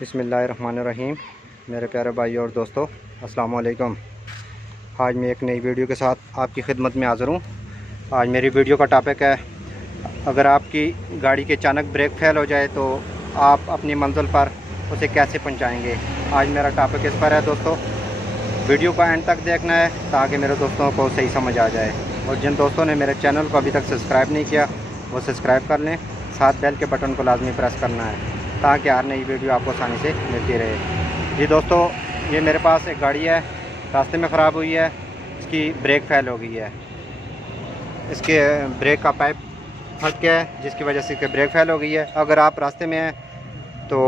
बिस्मिल्लाहिर्रहमानिर्रहीम। मेरे प्यारे भाई और दोस्तों, अस्सलाम वालेकुम। आज मैं एक नई वीडियो के साथ आपकी खिदमत में हाज़िर हूँ। आज मेरी वीडियो का टॉपिक है, अगर आपकी गाड़ी के अचानक ब्रेक फेल हो जाए तो आप अपनी मंजिल पर उसे कैसे पहुँचाएँगे। आज मेरा टॉपिक इस पर है दोस्तों। वीडियो का एंड तक देखना है ताकि मेरे दोस्तों को सही समझ आ जाए। और जिन दोस्तों ने मेरे चैनल को अभी तक सब्सक्राइब नहीं किया वो सब्सक्राइब कर लें, साथ बेल के बटन को लाजमी प्रेस करना है ताकि हर नई वीडियो आपको आसानी से मिलती रहे। जी दोस्तों, ये मेरे पास एक गाड़ी है, रास्ते में ख़राब हुई है, इसकी ब्रेक फेल हो गई है। इसके ब्रेक का पाइप फट गया है जिसकी वजह से इसकी ब्रेक फेल हो गई है। अगर आप रास्ते में हैं तो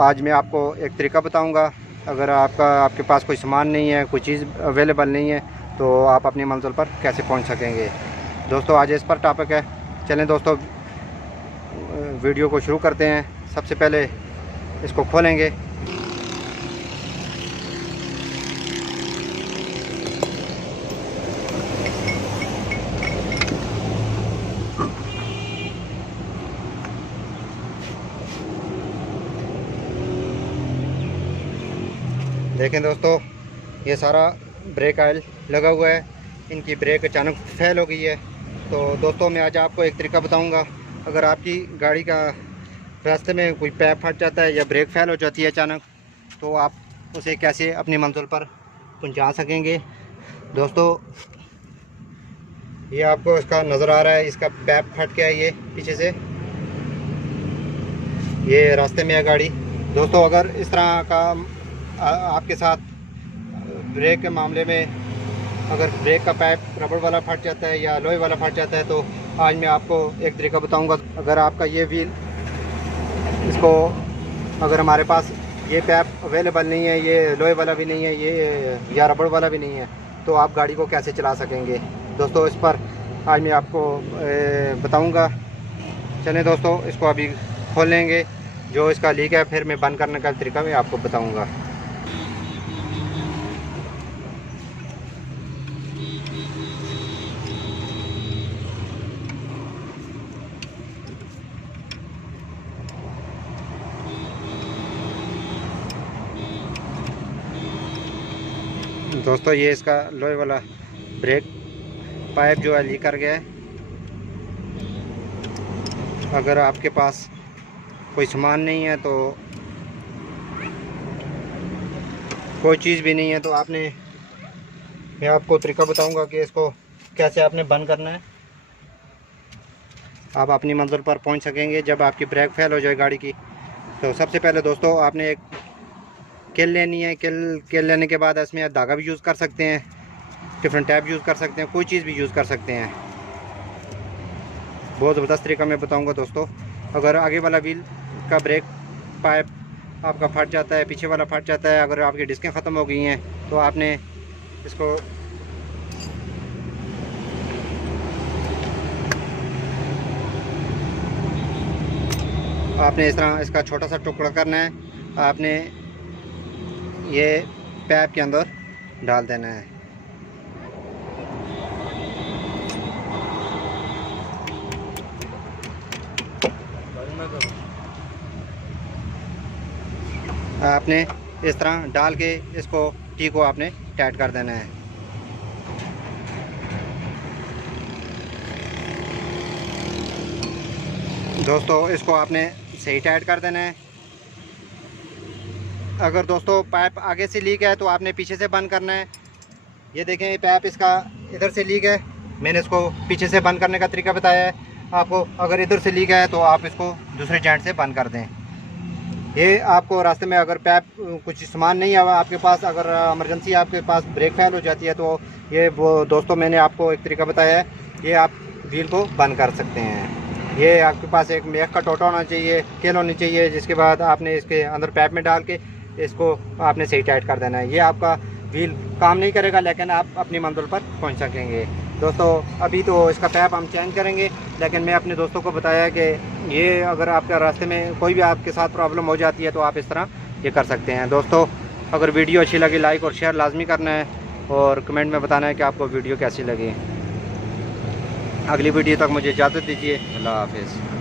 आज मैं आपको एक तरीका बताऊंगा। अगर आपके पास कोई सामान नहीं है, कोई चीज़ अवेलेबल नहीं है, तो आप अपनी मंजिल पर कैसे पहुंच सकेंगे। दोस्तों आज इस पर टॉपिक है। चलें दोस्तों, वीडियो को शुरू करते हैं। सबसे पहले इसको खोलेंगे। देखें दोस्तों, ये सारा ब्रेक ऑयल लगा हुआ है। इनकी ब्रेक अचानक फेल हो गई है। तो दोस्तों मैं आज आपको एक तरीका बताऊंगा। अगर आपकी गाड़ी का रास्ते में कोई पैप फट जाता है या ब्रेक फेल हो जाती है अचानक, तो आप उसे कैसे अपनी मंजिल पर पहुंचा सकेंगे। दोस्तों ये आपको इसका नज़र आ रहा है, इसका पैप फट गया है ये पीछे से, ये रास्ते में है गाड़ी। दोस्तों अगर इस तरह का आपके साथ ब्रेक के मामले में अगर ब्रेक का पाइप रबड़ वाला फट जाता है या लोहे वाला फट जाता है, तो आज मैं आपको एक तरीका बताऊंगा। अगर आपका ये व्हील, इसको अगर हमारे पास ये पाइप अवेलेबल नहीं है, ये लोहे वाला भी नहीं है, ये या रबड़ वाला भी नहीं है, तो आप गाड़ी को कैसे चला सकेंगे। दोस्तों इस पर आज मैं आपको बताऊंगा। चलें दोस्तों, इसको अभी खोल लेंगे। जो इसका लीक है फिर मैं बंद करने का तरीका मैं आपको बताऊंगा। दोस्तों ये इसका लोहे वाला ब्रेक पाइप जो है लीक कर गया है। अगर आपके पास कोई सामान नहीं है, तो कोई चीज़ भी नहीं है, तो मैं आपको तरीका बताऊंगा कि इसको कैसे आपने बंद करना है। आप अपनी मंजिल पर पहुंच सकेंगे जब आपकी ब्रेक फेल हो जाए गाड़ी की। तो सबसे पहले दोस्तों आपने एक किल लेनी है। किल लेने के बाद इसमें धागा भी यूज़ कर सकते हैं, डिफरेंट टैप यूज़ कर सकते हैं, कोई चीज़ भी यूज़ कर सकते हैं। बहुत ज़बरदस्त तरीका मैं बताऊंगा दोस्तों। अगर आगे वाला व्हील का ब्रेक पाइप आपका फट जाता है, पीछे वाला फट जाता है, अगर आपकी डिस्कें ख़त्म हो गई हैं, तो आपने इसको इस तरह इसका छोटा सा टुकड़ा करना है। आपने ये पाइप के अंदर डाल देना है। आपने इस तरह डाल के इसको टी को आपने टाइट कर देना है। दोस्तों इसको आपने सही टाइट कर देना है। अगर दोस्तों पाइप आगे से लीक है तो आपने पीछे से बंद करना है। ये देखें, ये पाइप इसका इधर से लीक है, मैंने इसको पीछे से बंद करने का तरीका बताया है आपको। अगर इधर से लीक है तो आप इसको दूसरे जॉइंट से बंद कर दें। ये आपको रास्ते में अगर पाइप कुछ सामान नहीं है आपके पास, अगर इमरजेंसी आपके पास ब्रेक फेल हो जाती है, तो ये वो दोस्तों मैंने आपको एक तरीका बताया है, ये आप व्हील को बंद कर सकते हैं। ये आपके पास एक मेख का टोटा होना चाहिए, केल होनी चाहिए, जिसके बाद आपने इसके अंदर पाइप में डाल के इसको आपने सही टाइट कर देना है। ये आपका व्हील काम नहीं करेगा, लेकिन आप अपनी मंजिल पर पहुंच सकेंगे। दोस्तों अभी तो इसका पाइप हम चेंज करेंगे, लेकिन मैं अपने दोस्तों को बताया कि ये अगर आपके रास्ते में कोई भी आपके साथ प्रॉब्लम हो जाती है तो आप इस तरह ये कर सकते हैं। दोस्तों अगर वीडियो अच्छी लगी लाइक और शेयर लाजमी करना है और कमेंट में बताना है कि आपको वीडियो कैसी लगी। अगली वीडियो तक मुझे इजाज़त दीजिए। अल्लाह हाफिज़।